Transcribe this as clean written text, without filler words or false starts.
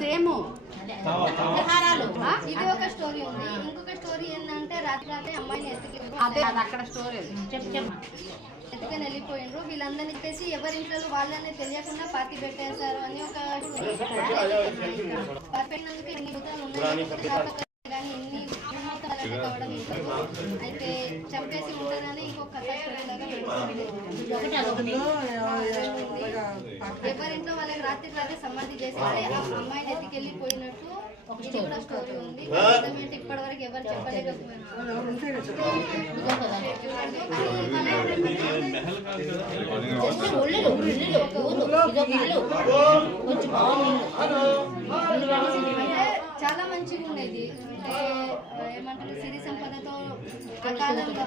Same ఇది ఒక story ఉంది. ఇంకొక స్టోరీ ఏంటంటే రాత్రి అమ్మాయిని అక్కడ స్టోరీ ఎత్తుకొని వెళ్ళిపోయిండ్రు. వీళ్ళందరినీ చెప్పేసి ఎవరింట్లో వాళ్ళని తెలియకుండా పార్టీ పెట్టేశారు అని ఒక పెట్టినందుకు ఎన్ని భూతాలు ఉన్నాయి కానీ ఎన్ని కావడం అయితే చంపేసి ఉంటారని ఇంకొక కథ ఎవరింట్లో వాళ్ళకి రాత్రి సమాధి చేసేసి అమ్మాయిని ఎత్తుకెళ్ళిపోయినట్టు ఇది కూడా స్టోరీ ఉంది. ఇప్పటి వరకు ఎవరు చెప్పలేకపోయారు. చాలా మంచిగా ఉండేది. అంటే ఏమంటారు సిరి సంపదతో అకాలంగా